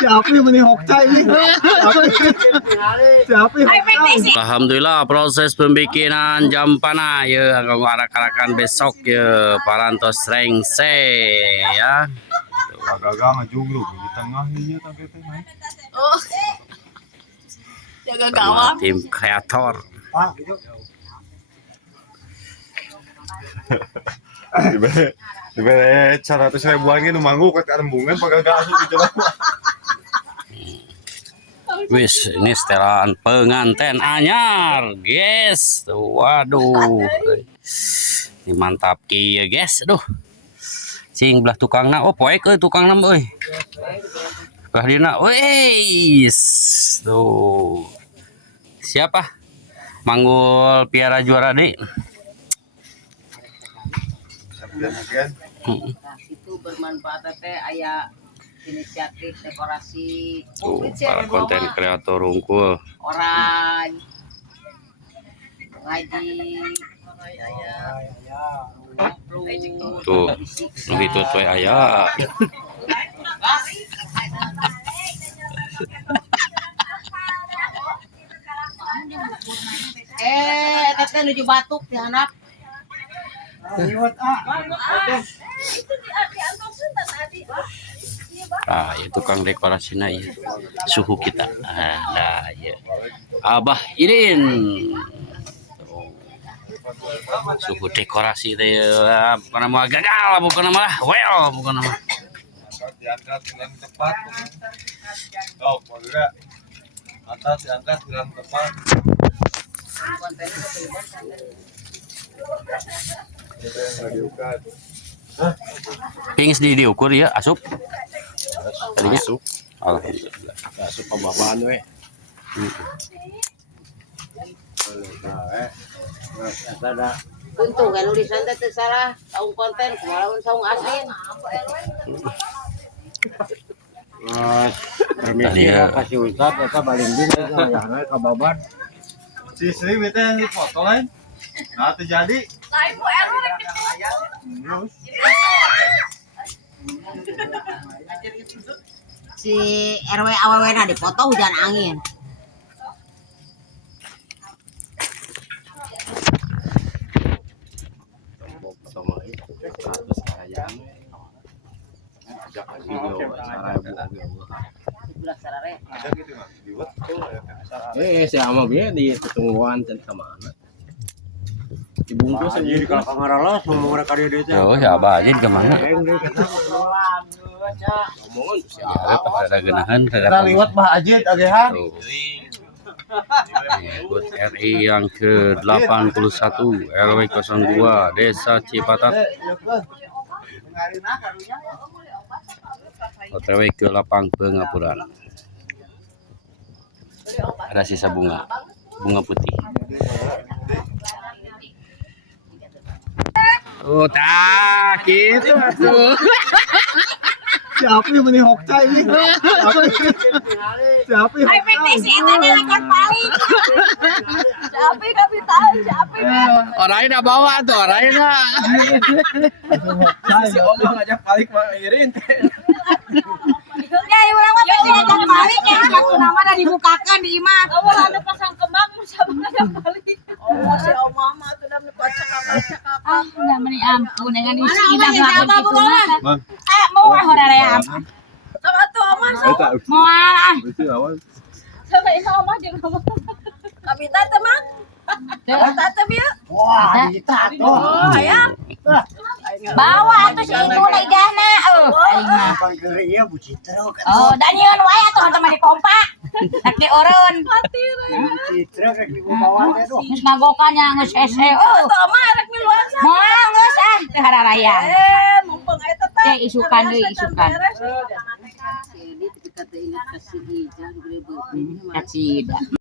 Siapa yang menihok cai nih? Siapa yang Alhamdulillah proses pembikinan jampana ya arak-arakan besok ya parantos rengse ya. Agak-agak ngajugruk di tengah nih tapi teh. Oh. Jaga gawang. Tim kreator. Dibere 100.000-an gitu manggu ke rembungan pagagak asup di jalan. Wis ini setelan pengantin anyar, guys. Waduh. Ini mantap kieu, guys. Aduh. Cing belah tukangna. Oh, poek euy tukangna euy. Belah dina. Wis. Tuh. Siapa? Manggul piara juara deh. Itu bermanfaat teh aya inisiatif dekorasi Para konten kreator unggul. orang ngaji Tuh, begitu tuh aya. teteh nuju batuk di anak. Ah, itu tukang dekorasinya ya. Suhu kita. Nah, ya. Abah Irin. Suhu dekorasi teh bukan nama gagal, bukan nama well, bukan nama. Diangkat dengan tepat. Oh, boleh. Atas diangkat dengan tepat. Pingis diukur ya, asup. Tadinya Asup. Alhamdulillah. Asup pembahan we. Untung kan tulisan teh teu salah, saung konten kumaha saung asin. Permisi kasih ustad eta balinding sayana ka baban. Si Sri teh yang foto lain. Nah, terjadi. Si RW awewena dipoto hujan angin. Si ama bieu di tetungguan can ka mana. Dibungkus aja di Kalau ngaralos ngomong mereka dia teh. Oh, ya Abah aja di mana? Omongan si Ya, ada genahan, ada Kita liwat Bah Ajit agehan. Ikut RI yang ke-81 RW 02 Desa Cipatat OTW ke lapang pengapuran. Ada sisa bunga putih. Oh, tak gitu atuh. Siapa yang menihok cai nih? Siapa yang Ekspektasi eta nya lakon paling. Siapa kami tahu siapa. Orangnya bawa tuh, orangnya. si omong ngajak balik mah irin teh. Ya urang mah teh ngajak balik ya satu nama da dibukakan di imah. Kamu ada pasang kembang siapa ngajak balik. Oh, si omah mah teh da kocak. Ah, udah meni ampun dengan isi indah lagu itu. Mau horarea apa? Sama tuh omah mau ah. Sama ini omah jeung omah. Kami tante mah. Tante bieu. Wah, kita tuh. Oh, ya. Bawa atuh si itu legahna. Bukan kere iya Bu Citra. Oh, dan nyeun wae atuh teman di pompa. Rek diurun. Bu Citra rek di bawah teh doh. Geus ngagokannya geus hese. Oh, teu mah rek miluan sa. Moal geus teu hararaya. Mumpung eta teh. Cek isukan deui isukan. Jadi ketika teh ingat kasih hijau gede. Kasih